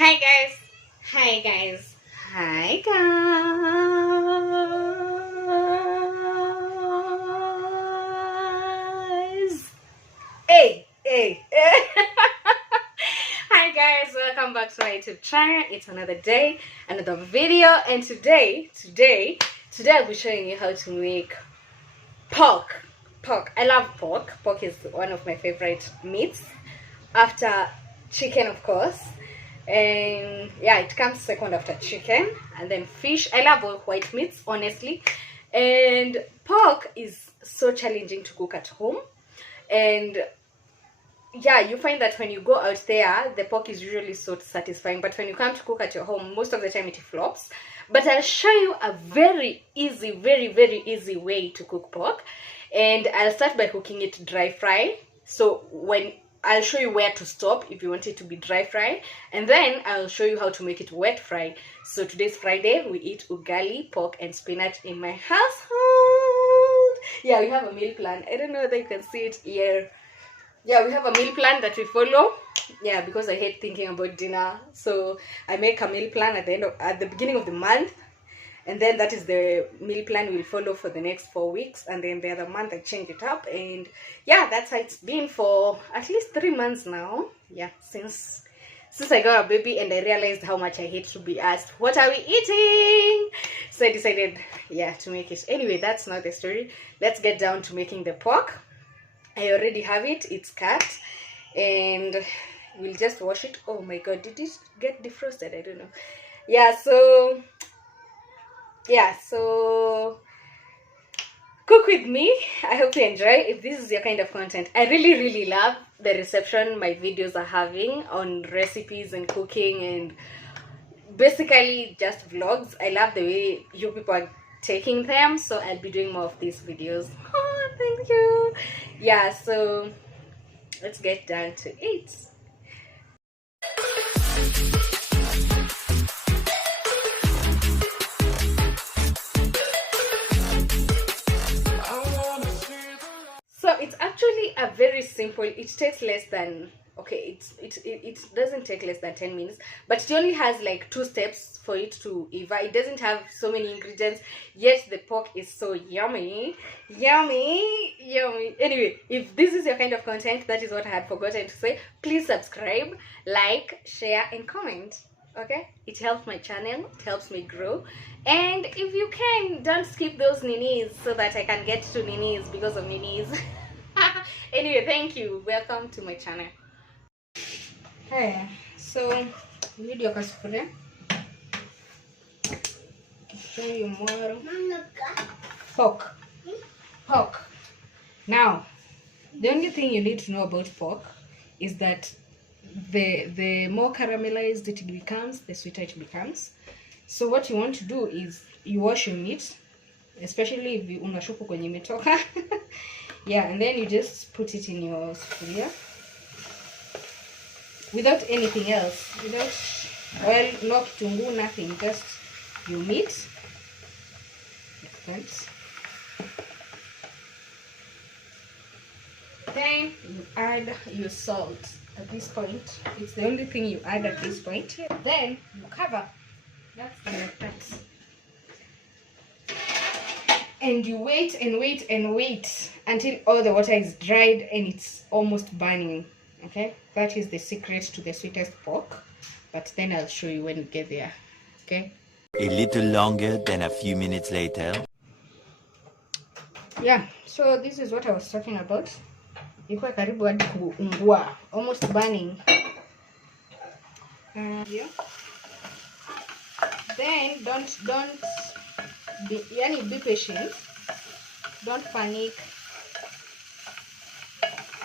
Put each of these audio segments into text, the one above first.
Hi guys. Hi guys. Hi guys. Hey. Hi guys, welcome back to my YouTube channel. It's another day, another video, and today I'll be showing you how to make pork. I love pork. Pork is one of my favorite meats after chicken, of course. And yeah, it comes second after chicken, and then fish. I love all white meats, honestly. And pork is so challenging to cook at home. And yeah, you find that when you go out there, the pork is usually so satisfying, but when you come to cook at your home, most of the time it flops. But I'll show you a very easy, very easy way to cook pork. And I'll start by cooking it dry fry. So when I'll show you where to stop if you want it to be dry fry, and then I'll show you how to make it wet fry. So today's Friday, we eat ugali, pork, and spinach in my household. Yeah, we have a meal plan. I don't know whether you can see it here. Yeah, we have a meal plan that we follow. Yeah, because I hate thinking about dinner, so I make a meal plan at the beginning of the month, and then that is the meal plan we'll follow for the next 4 weeks, and then the other month I change it up. And yeah, that's how it's been for at least 3 months now. Yeah, since I got a baby and I realized how much I hate to be asked, what are we eating? So I decided, yeah, to make it. Anyway, that's not the story. Let's get down to making the pork. I already have it. It's cut, and we'll just wash it. Oh my god, did it get defrosted? I don't know. Yeah, so cook with me. I hope you enjoy. If this is your kind of content, I really love the reception my videos are having on recipes and cooking, and basically just vlogs. I love the way you people are taking them, so I'll be doing more of these videos. Oh, thank you. Yeah, so let's get down to it. So it's actually a very simple. It takes less than, okay, it doesn't take less than 10 minutes, but it only has like 2 steps for it to eva. It doesn't have so many ingredients, yet the pork is so yummy. Anyway, if this is your kind of content, that is what I had forgotten to say. Please subscribe, like, share, and comment. Okay, it helps my channel, it helps me grow. And if you can, don't skip those ninis so that I can get to ninis because of ninis. Anyway, thank you, welcome to my channel. Hey, so video kasufuria show you more pork. Now, the only thing you need to know about pork is that the more caramelized it becomes, the sweeter it becomes. So what you want to do is you wash your meat, especially if unashuku kwenye imetoka. Yeah, and then you just put it in your sufuria without anything else, without oil, no kitunguu, nothing, just your meat like that. Then you add your salt at this point. It's the only thing you add at this point. Then you cover. That's like that. And you wait until all the water is dried and it's almost burning. Okay, that is the secret to the sweetest pork, but then I'll show you when we get there. Okay, a little longer than a few minutes later. yeah, so this is what I was talking about. Iko karibu hadi kuungua, almost burning. Yeah. Then be patient, don't panic.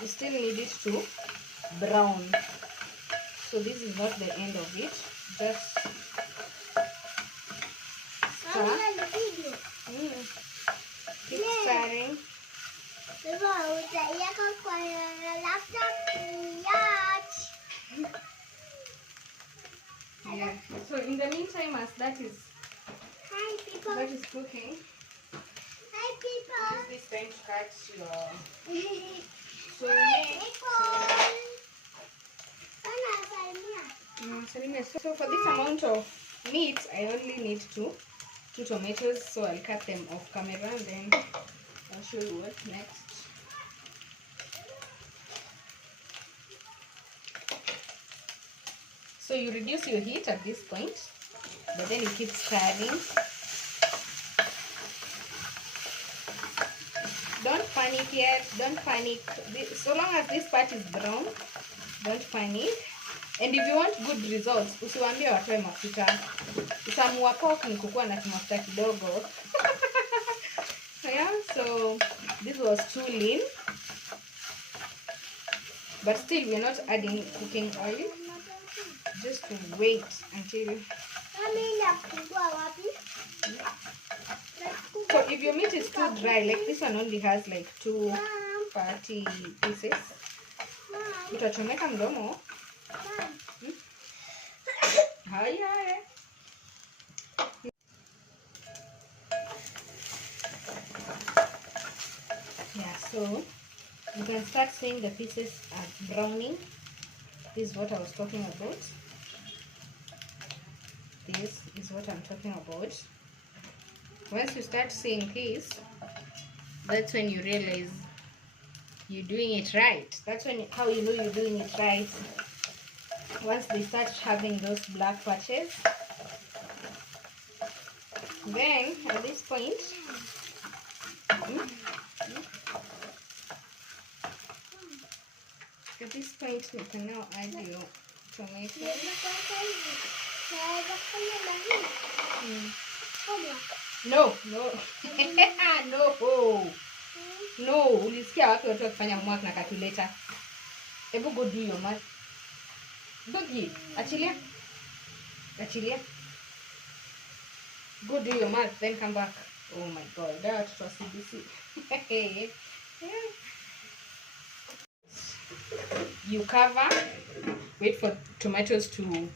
You still need it to brown, so this is not the end of it. Just stir. Keep stirring. Yeah, so in the meantime, as that is cooking, use this time to cut your So for this amount of meat, I only need two tomatoes. So I'll cut them off camera and then I'll show you what's next. So you reduce your heat at this point, but then you keep stirring. Don't panic yet, don't panic. So long as this part is brown, don't panic. And if you want good results, usiwaambie watoe mafuta. Utamu pork ni kukuwa na mafuta kidogo. Yeah, so this was too lean. But still, we're not adding cooking oil. Just wait until... So if your meat is too dry, like this one only has like 2 party pieces. Utachomeka mdomo. Haya. Yeah, so you can start seeing the pieces are browning. This is what I was talking about. This is what I'm talking about. Once you start seeing this, that's when you realize you're doing it right. That's when how you know you're doing it right. Once they start having those black patches, then at this point, you can now add your tomato. No. No, ulisikia wapi watu wakifanya homework na calculator? Hebu go do your math. Dogi, achilia. Go do your math, then come back. Oh my God, that was CBC. You cover, wait for tomatoes to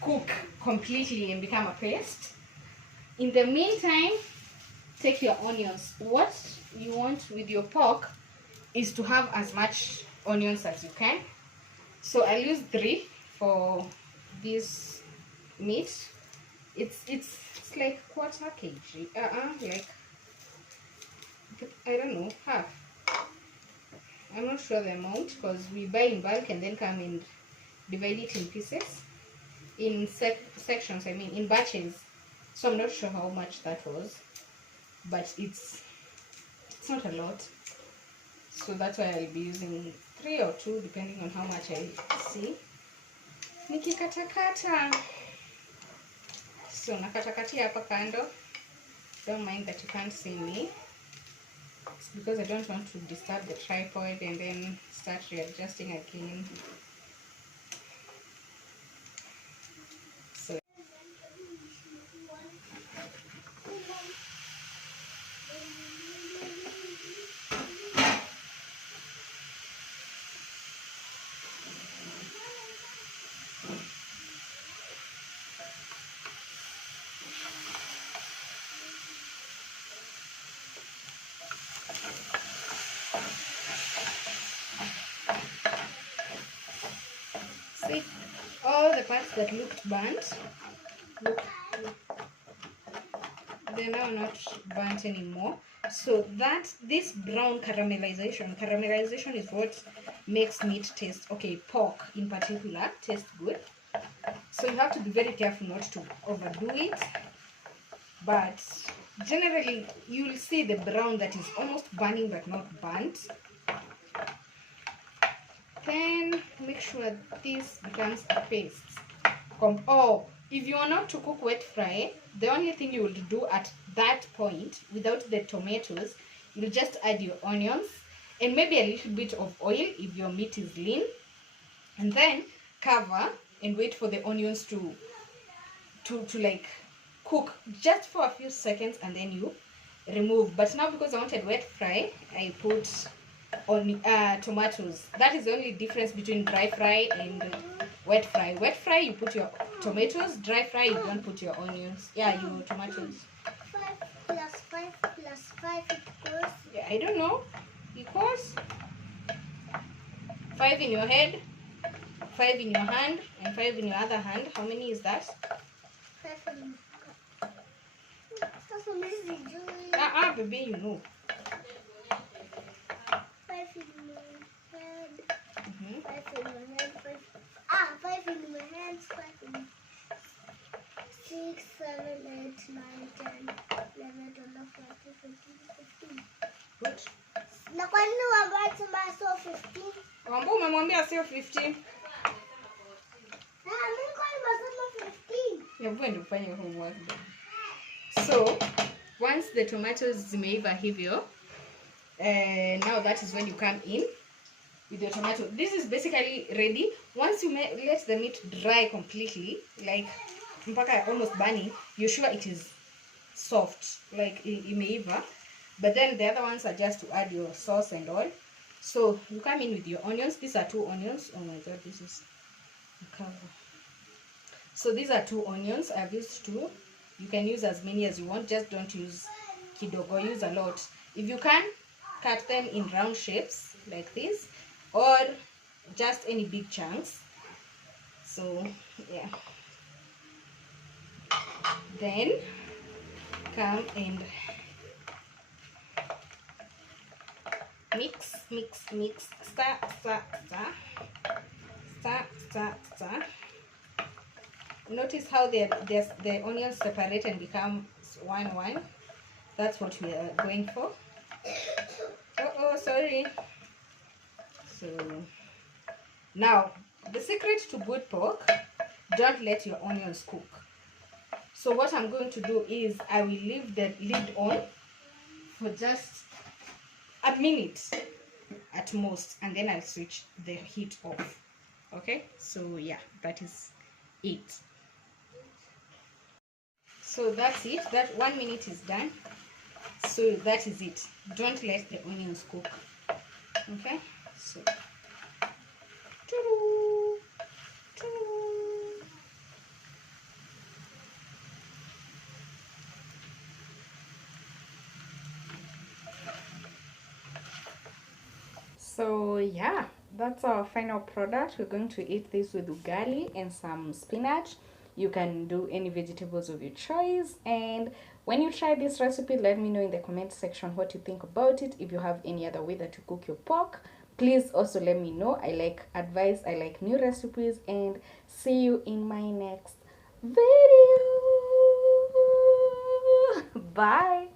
cook completely and become a paste. In the meantime, take your onions. What you want with your pork is to have as much onions as you can. So I'll use 3 for this meat. It's like quarter kg. Like I don't know, half. I'm not sure the amount because we buy in bulk and then come and divide it in pieces, in sections. I mean, in batches. So I'm not sure how much that was, but it's not a lot. So that's why I'll be using 3 or 2 depending on how much I see. Nikikatakata. So nakatakatia hapa kando. Don't mind that you can't see me. It's because I don't want to disturb the tripod and then start readjusting again. So see, all the parts that looked burnt, they're now not burnt anymore. So this brown caramelization is what makes meat taste, okay, pork in particular, taste good. So you have to be very careful not to overdo it. But generally, you'll see the brown that is almost burning but not burnt. Then make sure this becomes a paste. If you are not to cook wet fry, the only thing you will do at that point, without the tomatoes, you'll just add your onions and maybe a little bit of oil if your meat is lean, and then cover and wait for the onions to like cook just for a few seconds, and then you remove. But now because I wanted wet fry, I put on tomatoes. That is the only difference between dry fry and wet fry. Wet fry you put your tomatoes, dry fry you don't put your onions. Yeah, your tomatoes. 5 plus 5 plus 5 equals... Yeah, I don't know. Equals 5 in your head, 5 in your hand and 5 in your other hand. How many is that? 5 in. That's so easy, Julie. Baby, you know. 5 in my hand. 5 in my hand. 5 in my hands. 5 in 6, 7, 8, 9, 10, 11, 12, 13, 14, 15. Good. Na kwa nini wabati maso 15? Wambo umemwambia sio 15. Mimi kwa nimesema 15. Ya bwana ufanye homework. So, once the tomatoes zimeiva hivyo, now that is when you come in with the tomato. This is basically ready. Once you let the meat dry completely, like mpaka almost burning, you're sure it is soft, like imeiva. But then the other ones are just to add your sauce and all. So you come in with your onions. These are 2 onions. Oh my god, this is the cover. So these are 2 onions. I've used 2. You can use as many as you want. Just don't use kidogo. Use a lot. If you can, cut them in round shapes like this, or just any big chunks. So yeah. Then come and mix, stir, notice how the onions separate and become one. That's what we are going for. Sorry. So now the secret to good pork, don't let your onions cook. So what I'm going to do is I will leave the lid on for just a minute at most, and then I'll switch the heat off. Okay, so yeah, that is it. So that's it. That 1 minute is done. So that is it. Don't let the onions cook. Okay, so so yeah, that's our final product. We're going to eat this with ugali and some spinach. You can do any vegetables of your choice, and when you try this recipe, let me know in the comment section what you think about it. If you have any other way that to cook your pork, please also let me know. I like advice, I like new recipes, and see you in my next video. Bye.